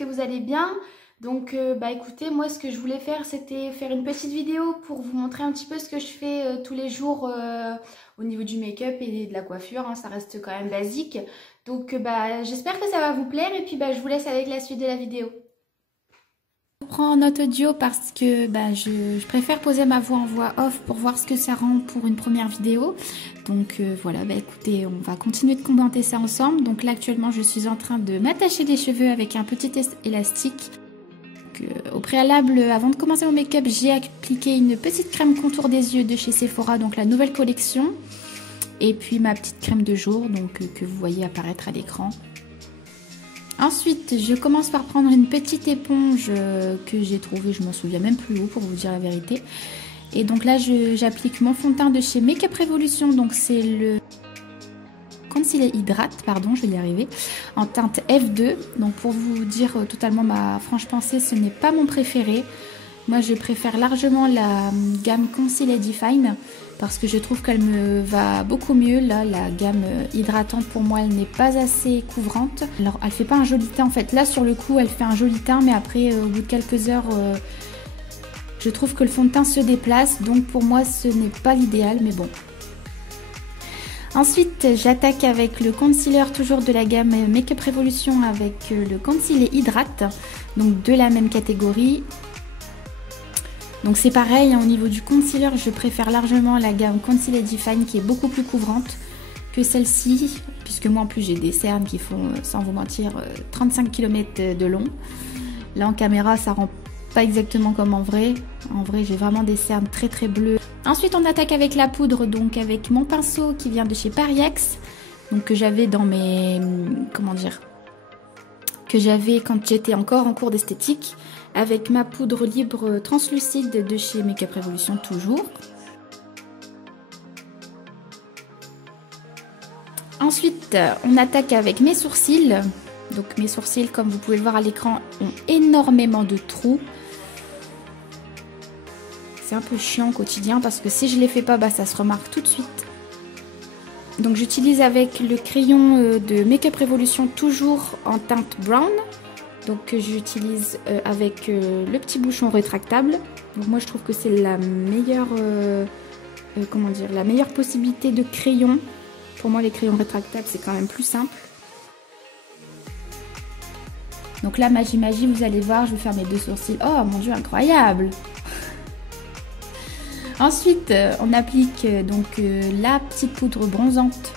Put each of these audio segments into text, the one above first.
que vous allez bien. Donc bah écoutez, moi ce que je voulais faire c'était faire une petite vidéo pour vous montrer un petit peu ce que je fais tous les jours au niveau du make-up et de la coiffure, hein, ça reste quand même basique. Donc bah j'espère que ça va vous plaire et puis bah je vous laisse avec la suite de la vidéo. Je prends note audio parce que bah, je préfère poser ma voix en voix off pour voir ce que ça rend pour une première vidéo. Donc voilà, bah écoutez, on va continuer de commenter ça ensemble. Donc là actuellement je suis en train de m'attacher les cheveux avec un petit élastique. Au préalable, avant de commencer mon make-up, j'ai appliqué une petite crème contour des yeux de chez Sephora, donc la nouvelle collection. Et puis ma petite crème de jour, donc que vous voyez apparaître à l'écran. Ensuite, je commence par prendre une petite éponge que j'ai trouvée, je m'en souviens même plus où pour vous dire la vérité. Et donc là, j'applique mon fond de teint de chez Make-up Revolution, donc c'est le Concealer Hydrate, pardon, je vais y arriver, en teinte F2. Donc pour vous dire totalement ma franche pensée, ce n'est pas mon préféré. Moi, je préfère largement la gamme Concealer Define parce que je trouve qu'elle me va beaucoup mieux. Là, la gamme hydratante, pour moi, elle n'est pas assez couvrante. Alors, elle fait pas un joli teint en fait. Là, sur le coup, elle fait un joli teint, mais après, au bout de quelques heures, je trouve que le fond de teint se déplace. Donc pour moi, ce n'est pas l'idéal, mais bon. Ensuite, j'attaque avec le concealer toujours de la gamme Make-up Revolution avec le Concealer Hydrate, donc de la même catégorie. Donc c'est pareil, hein, au niveau du concealer, je préfère largement la gamme Concealer Define qui est beaucoup plus couvrante que celle-ci, puisque moi en plus j'ai des cernes qui font, sans vous mentir, 35 km de long. Là en caméra, ça rend pas exactement comme en vrai. En vrai, j'ai vraiment des cernes très très bleues. Ensuite, on attaque avec la poudre, donc avec mon pinceau qui vient de chez Pariex, donc que j'avais dans mes... comment dire, que j'avais quand j'étais encore en cours d'esthétique, avec ma poudre libre translucide de chez Make-up Revolution toujours. Ensuite, on attaque avec mes sourcils. Donc mes sourcils, comme vous pouvez le voir à l'écran, ont énormément de trous. C'est un peu chiant au quotidien parce que si je ne les fais pas, bah, ça se remarque tout de suite. Donc j'utilise avec le crayon de Make-up Revolution toujours en teinte brown. Donc j'utilise avec le petit bouchon rétractable. Donc moi je trouve que c'est la meilleure, comment dire, la meilleure possibilité de crayon. Pour moi les crayons rétractables c'est quand même plus simple. Donc là magie magie, vous allez voir, je vais faire mes deux sourcils. Oh mon dieu, incroyable! Ensuite, on applique donc la petite poudre bronzante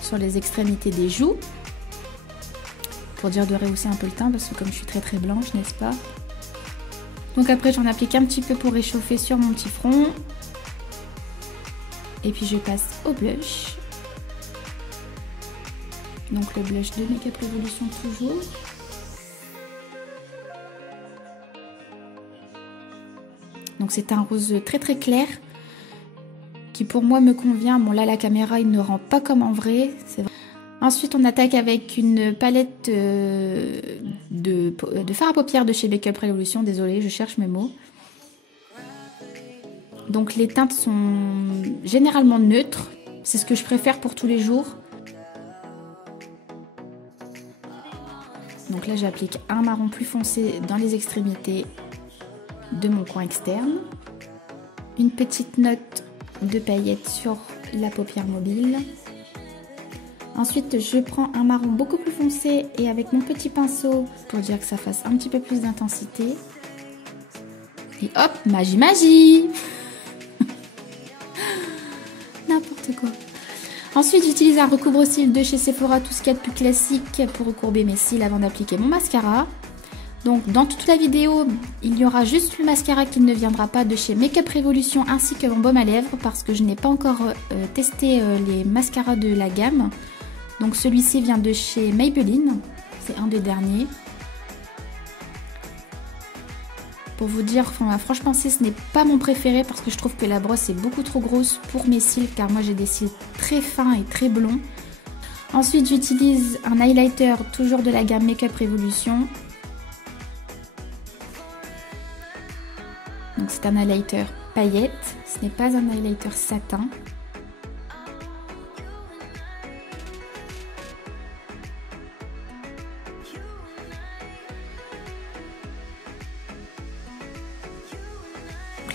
sur les extrémités des joues. Pour dire de rehausser un peu le teint parce que comme je suis très très blanche, n'est-ce pas? Donc après, j'en applique un petit peu pour réchauffer sur mon petit front. Et puis je passe au blush. Donc le blush de Make-up Revolution toujours. Donc c'est un rose très très clair qui pour moi me convient. Bon là la caméra il ne rend pas comme en vrai. Ensuite on attaque avec une palette de fard à paupières de chez Make-up Revolution. Désolée, je cherche mes mots. Donc les teintes sont généralement neutres. C'est ce que je préfère pour tous les jours. Donc là j'applique un marron plus foncé dans les extrémités de mon coin externe, une petite note de paillettes sur la paupière mobile. Ensuite je prends un marron beaucoup plus foncé et avec mon petit pinceau pour dire que ça fasse un petit peu plus d'intensité. Et hop, magie magie. N'importe quoi. Ensuite j'utilise un recouvre-cils de chez Sephora, tout ce qu'il y a de plus classique pour recourber mes cils avant d'appliquer mon mascara. Donc dans toute la vidéo, il y aura juste le mascara qui ne viendra pas de chez Make-up Revolution ainsi que mon baume à lèvres parce que je n'ai pas encore testé les mascaras de la gamme. Donc celui-ci vient de chez Maybelline, c'est un des derniers. Pour vous dire, enfin, franchement ce n'est pas mon préféré parce que je trouve que la brosse est beaucoup trop grosse pour mes cils car moi j'ai des cils très fins et très blonds. Ensuite j'utilise un highlighter toujours de la gamme Make-up Revolution. Donc c'est un highlighter paillette, ce n'est pas un highlighter satin.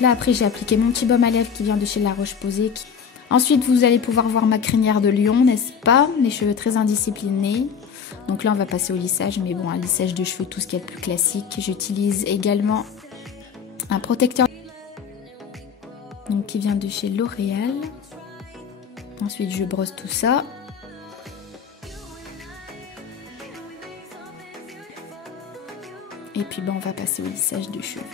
là après j'ai appliqué mon petit baume à lèvres qui vient de chez La Roche-Posay. Ensuite vous allez pouvoir voir ma crinière de lion, n'est-ce pas? Mes cheveux très indisciplinés. Donc là on va passer au lissage, mais bon un lissage de cheveux tout ce qu'il y a de plus classique. J'utilise également un protecteur donc, qui vient de chez L'Oréal. Ensuite je brosse tout ça. Et puis on va passer au lissage de cheveux.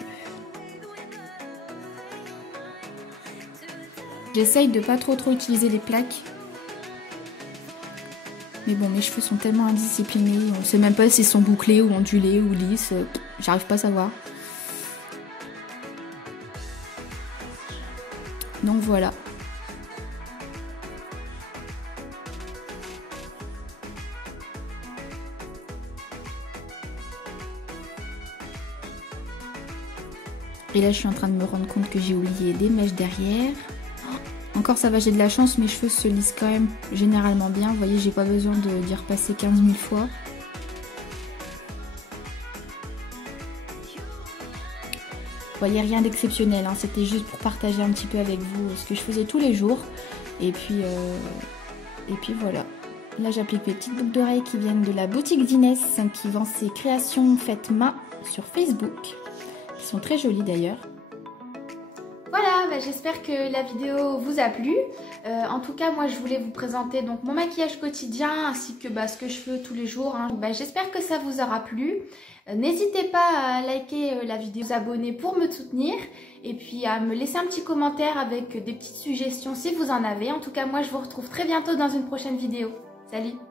J'essaye de pas trop utiliser les plaques. Mais bon, mes cheveux sont tellement indisciplinés. On ne sait même pas s'ils sont bouclés ou ondulés ou lisses. J'arrive pas à savoir. Donc voilà. Et là, je suis en train de me rendre compte que j'ai oublié des mèches derrière. Encore ça va, j'ai de la chance, mes cheveux se lissent quand même généralement bien. Vous voyez, j'ai pas besoin d'y repasser 15 000 fois. Vous voyez, rien d'exceptionnel, hein. C'était juste pour partager un petit peu avec vous ce que je faisais tous les jours. Et puis voilà. Là, j'applique mes petites boucles d'oreilles qui viennent de la boutique d'Inès, qui vend ses créations faites main sur Facebook. Qui sont très jolies d'ailleurs. Voilà, j'espère que la vidéo vous a plu. En tout cas, moi je voulais vous présenter donc mon maquillage quotidien ainsi que ce que je fais tous les jours. Hein. J'espère que ça vous aura plu. N'hésitez pas à liker la vidéo, vous abonner pour me soutenir et puis à me laisser un petit commentaire avec des petites suggestions si vous en avez. En tout cas, moi je vous retrouve très bientôt dans une prochaine vidéo. Salut!